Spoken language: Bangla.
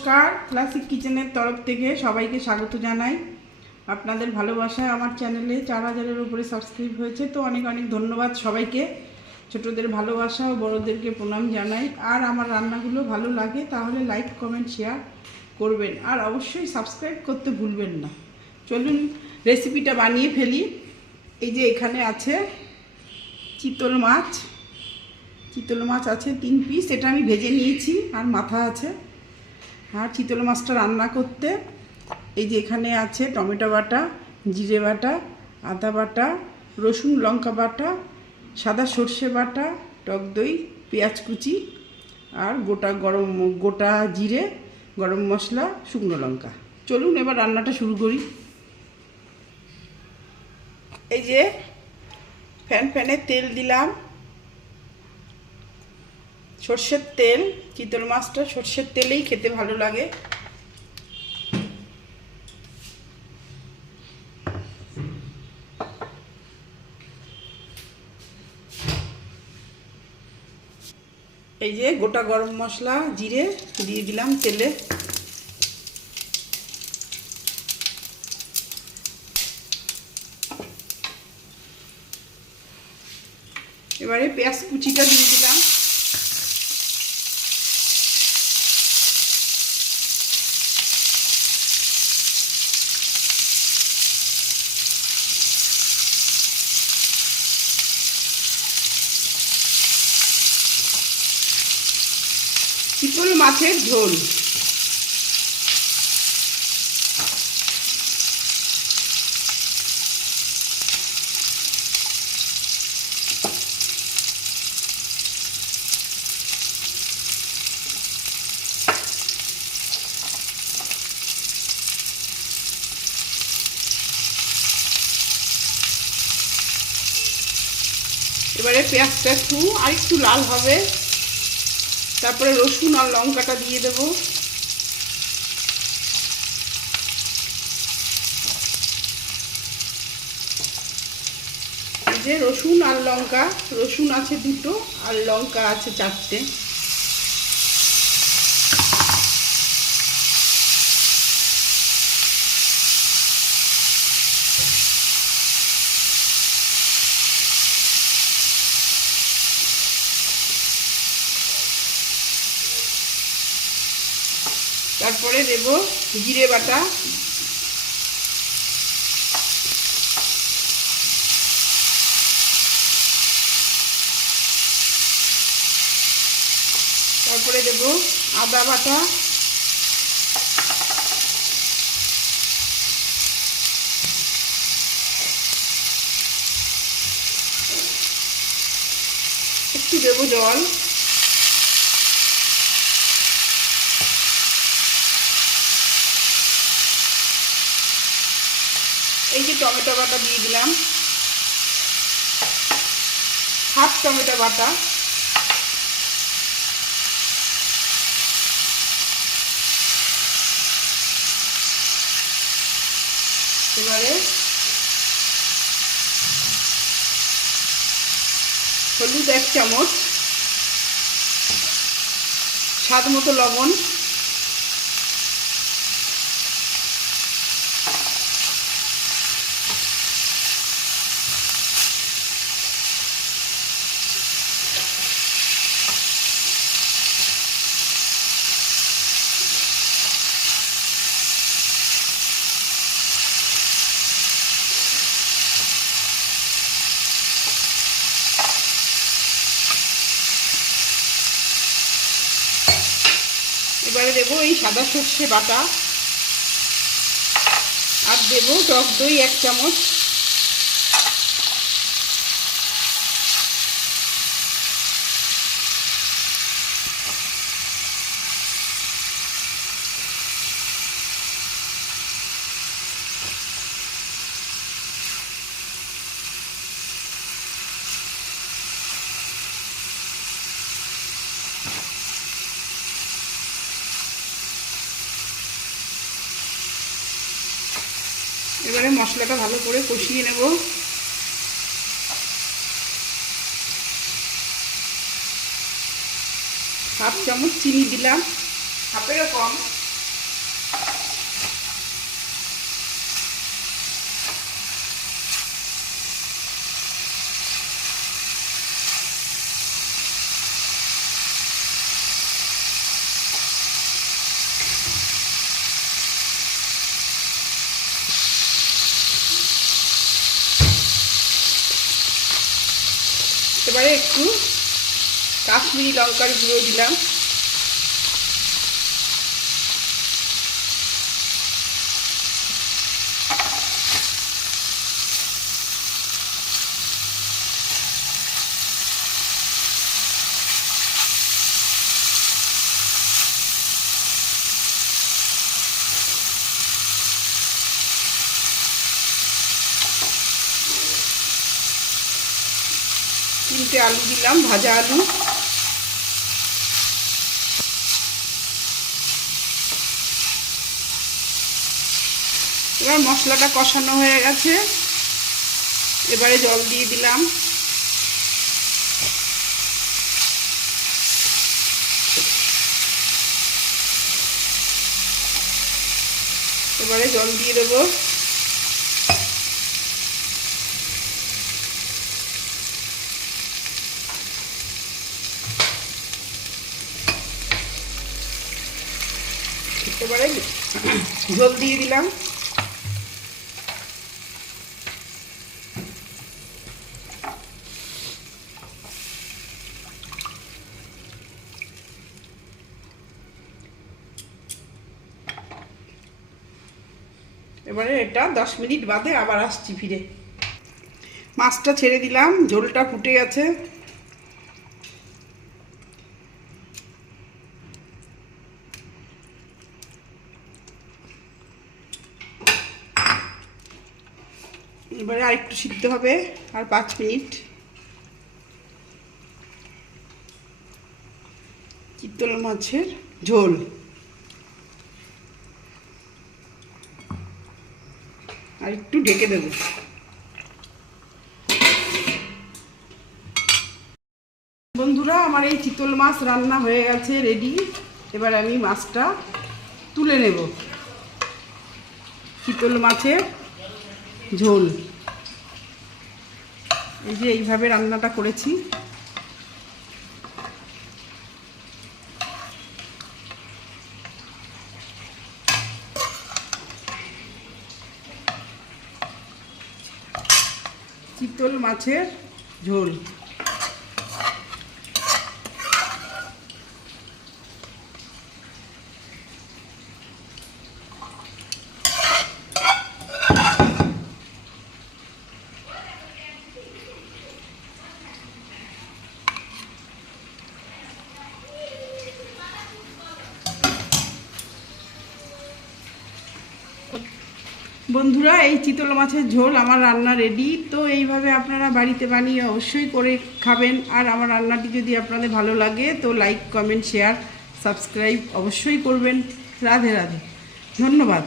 নমস্কার ক্লাসিক কিচেনের তরফ থেকে সবাইকে স্বাগত জানাই। আপনাদের ভালোবাসায় আমার চ্যানেলে চার হাজারের উপরে সাবস্ক্রাইব হয়েছে, তো অনেক অনেক ধন্যবাদ সবাইকে। ছোটদের ভালোবাসা ও বড়োদেরকে প্রণাম জানাই। আর আমার রান্নাগুলো ভালো লাগে, তাহলে লাইক কমেন্ট শেয়ার করবেন। আর অবশ্যই সাবস্ক্রাইব করতে ভুলবেন না। চলুন রেসিপিটা বানিয়ে ফেলি। এই যে এখানে আছে চিতল মাছ। চিতল মাছ আছে তিন পিস এটা আমি ভেজে নিয়েছি, আর মাথা আছে। আর চিতল মাছটা রান্না করতে, এই যে এখানে আছে টমেটো বাটা, জিরে বাটা, আদা বাটা, রসুন, লঙ্কা বাটা, সাদা সর্ষে বাটা, টক দই, পেঁয়াজ কুচি আর গোটা গরম, গোটা জিরে, গরম মশলা, শুকনো লঙ্কা। চলুন এবার রান্নাটা শুরু করি। এই যে ফ্যান ফ্যানে তেল দিলাম। সর্ষের তেল, চিতল মাছটা সর্ষের তেলেই খেতে ভালো লাগে। এই যে গোটা গরম মশলা, জিরে দিয়ে দিলাম তেলে। এবারে পেঁয়াজ কুচিটা দিয়ে দিলাম চিতল মাছের ঝোল। এবারে পেঁয়াজটা একটু আর একটু লাল হবে। তারপরে রসুন আর লঙ্কাটা দিয়ে দেব। যে রসুন আর লঙ্কা, রসুন আছে দুটো আর লঙ্কা আছে চারটে। তারপরে দেব জিরে বাটা। তারপরে দেব আদা বাটা। একটু দেবো জল। এই যে টমেটো বাটা দিয়ে দিলাম। হাফ টমেটো বাটা। এবারে হলুদ এক চামচ, স্বাদ মতো লবণ। এবারে দেবো এই সাদা সর্ষে বাটা। আর দেবো টক দই এক চামচ। এবারে মশলাটা ভালো করে কষিয়ে নেব। হাফ চামচ চিনি দিলাম। হাফেরও কম। এবারে একটু কাশ্মীরি লঙ্কার গুঁড়ো দিলাম। তিনটে আলু দিলাম, ভাজা আলু। এবার মশলাটা কষানো হয়ে গেছে। এবারে জল দিয়ে দিলাম। এবারে জল দিয়ে দেবো। এবারে জল দিয়ে দিলাম। এবারে এটা দশ মিনিট বাদে আবার আসছি ফিরে। মাছটা ছেড়ে দিলাম, ঝোলটা ফুটে গেছে। এবারে আর একটু সিদ্ধ হবে, আর পাঁচ মিনিট। চিতল মাছের ঝোল। আর একটু ঢেকে দেব। বন্ধুরা, আমার এই চিতল মাছ রান্না হয়ে গেছে রেডি এবার আমি মাছটা তুলে নেব। চিতল মাছের ঝোল। এই যে এইভাবে রান্নাটা করেছি। চিতল মাছের ঝোল। বন্ধুরা, এই চিতল মাছের ঝোল আমার রান্না রেডি তো এইভাবে আপনারা বাড়িতে বানিয়ে অবশ্যই করে খাবেন। আর আমার রান্নাটি যদি আপনাদের ভালো লাগে, তো লাইক কমেন্ট শেয়ার সাবস্ক্রাইব অবশ্যই করবেন। রাধে রাধে, ধন্যবাদ।